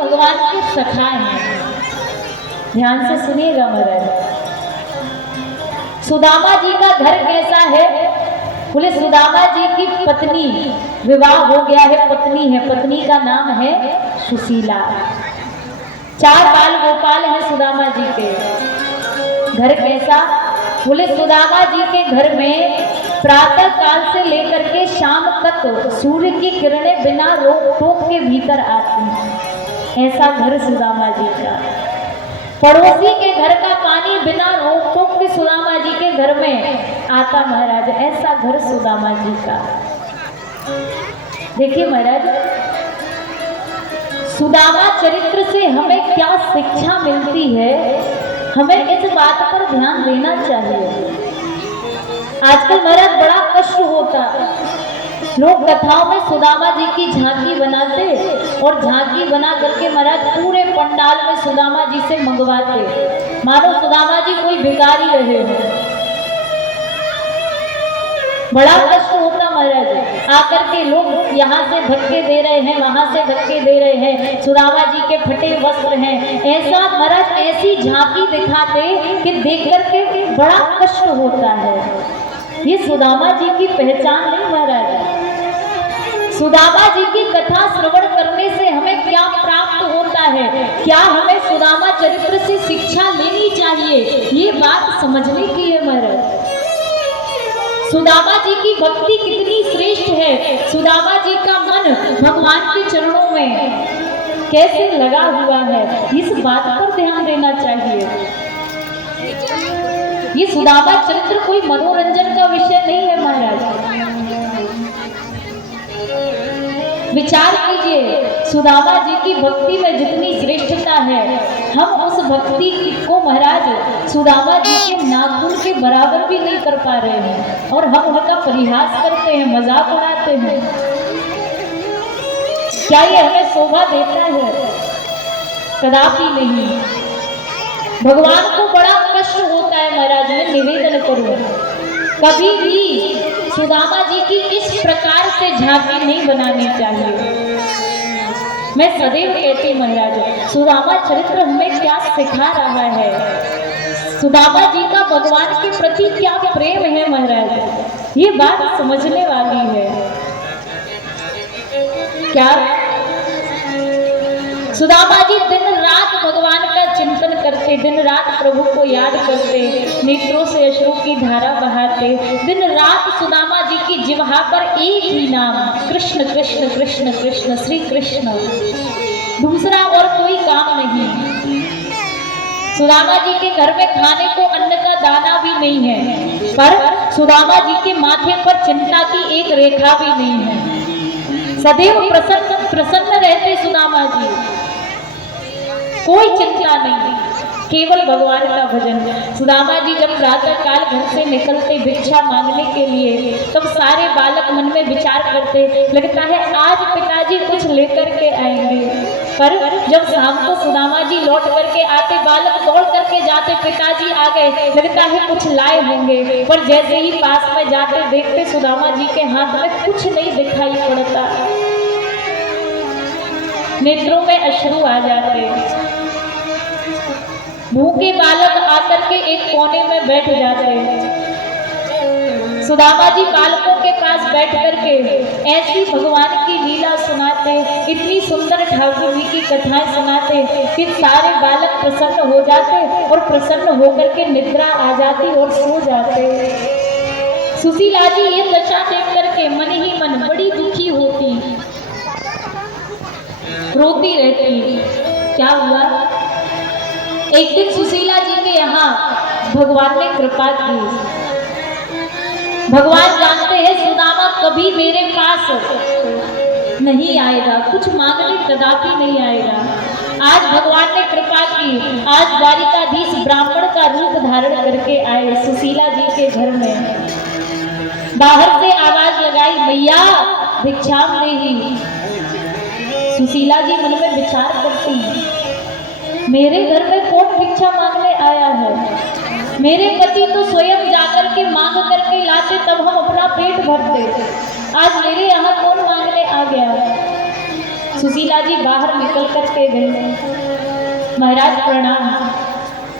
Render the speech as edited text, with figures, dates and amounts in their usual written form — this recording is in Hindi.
भगवान के सखा हैं। ध्यान से सुनिएगा महाराज। सुदामा जी का घर कैसा है? बोले सुदामा जी की पत्नी, विवाह हो गया है, पत्नी है, पत्नी का नाम है सुशीला। 4 बाल गोपाल हैं सुदामा जी के। घर कैसा? बोले सुदामा जी के घर में प्रातः काल से लेकर के शाम तक सूर्य की किरणें बिना रोक टोक के भीतर आती हैं। ऐसा घर सुदामा जी का। पड़ोसी के घर का पानी बिना रोक टोक के सुदामा जी के घर में आता महाराज। ऐसा घर सुदामा जी का। देखिए महाराज, सुदामा चरित्र से हमें क्या शिक्षा मिलती है, हमें इस बात पर ध्यान देना चाहिए। आजकल महाराज बड़ा कष्ट होता, लोग कथाओं में सुदामा जी की झांकी बनाते और झांकी बना करके महाराज पूरे पंडाल में सुदामा जी से मंगवाते, मानो सुदामा जी कोई भिखारी रहे हो। बड़ा कष्ट होता महाराज। आकर के लोग यहाँ से धक्के दे रहे हैं, वहां से धक्के दे रहे हैं, सुदामा जी के फटे वस्त्र हैं। ऐसा महाराज ऐसी झांकी दिखाते कि देख करके बड़ा कष्ट होता है। ये सुदामा जी की पहचान नहीं महाराज। सुदामा जी की कथा श्रवण करने से हमें क्या प्राप्त होता है, क्या हमें सुदामा चरित्र से शिक्षा लेनी चाहिए, ये बात समझने की है महाराज। सुदामा जी की भक्ति कितनी श्रेष्ठ है, सुदामा जी का मन भगवान के चरणों में कैसे लगा हुआ है, इस बात पर ध्यान देना चाहिए। ये सुदामा चरित्र कोई मनोरंजन का विषय नहीं है महाराज। विचार कीजिए, सुदामा जी की भक्ति में जितनी श्रेष्ठता है, हम उस भक्ति को महाराज सुदामा जी के नाखून के बराबर भी नहीं कर पा रहे हैं और हम उनका परिहास करते हैं, मजाक उड़ाते हैं। क्या ये हमें शोभा देता है? कदापि नहीं। भगवान को बड़ा कष्ट होता है महाराज। मैं निवेदन करूं, कभी भी सुदामा जी की इस प्रकार से झांकी नहीं बनानी चाहिए। मैं सदैव कहती महाराज, सुदामा चरित्र हमें क्या सिखा रहा है, सुदामा जी का भगवान के प्रति क्या प्रेम है महाराज, ये बात समझने वाली है। क्या सुदामा जी दिन रात भगवान का चिंतन करते, दिन रात प्रभु को याद करते, नेत्रों से अश्रु की धारा बहाते। दिन रात सुदामा जी की जिह्वा पर एक ही नाम, कृष्ण कृष्ण कृष्ण कृष्ण, श्री कृष्ण, दूसरा और कोई काम नहीं। सुदामा जी के घर में खाने को अन्न का दाना भी नहीं है, पर सुदामा जी के माथे पर चिंता की एक रेखा भी नहीं है। सदैव प्रसन्न रहते सुदामा जी, कोई चिंता नहीं, केवल भगवान का भजन। सुदामा जी जब प्रातः काल घर से निकलते भिक्षा मांगने के लिए, तब सारे बालक मन में विचार करते, लगता है आज पिताजी कुछ लेकर के आएंगे। पर जब शाम को सुदामा जी लौट करके आते, बालक दौड़ करके जाते, पिताजी आ गए, लगता है कुछ लाए होंगे। पर जैसे ही पास में जाते, देखते सुदामा जी के हाथ में कुछ नहीं दिखाई पड़ता, नेत्रों में अश्रु आ जाते। भूखे बालक आकर के एक कोने में बैठ जाते। सुदामा जी बालकों के पास बैठ करके ऐसी भगवान की लीला सुनाते, इतनी सुंदर ठाकुर जी की कथाएं सुनाते कि सारे बालक प्रसन्न हो जाते और प्रसन्न होकर के निद्रा आ जाती और सो जाते। सुशीला जी ये दशा देख करके मन ही मन बड़ी दुखी होती, रोती रहती। क्या हुआ? एक दिन सुशीला जी के यहाँ भगवान ने कृपा की। भगवान जानते हैं सुदामा कभी मेरे पास नहीं आएगा, कुछ मांगने कदापि नहीं आएगा। आज भगवान ने कृपा की, आज द्वारिकाधीश ब्राह्मण का रूप धारण करके आए सुशीला जी के घर में। बाहर से आवाज लगाई, मैया भिक्षाम देही। सुशीला जी मन में विचार करती, मेरे घर में कौन भिक्षा मांगने आया है? मेरे पति तो स्वयं जाकर के मांग करके लाते, तब हम अपना पेट भरते। आज मेरे यहाँ कौन मांगने आ गया? सुशीला जी बाहर निकल कर के गई। महाराज प्रणाम।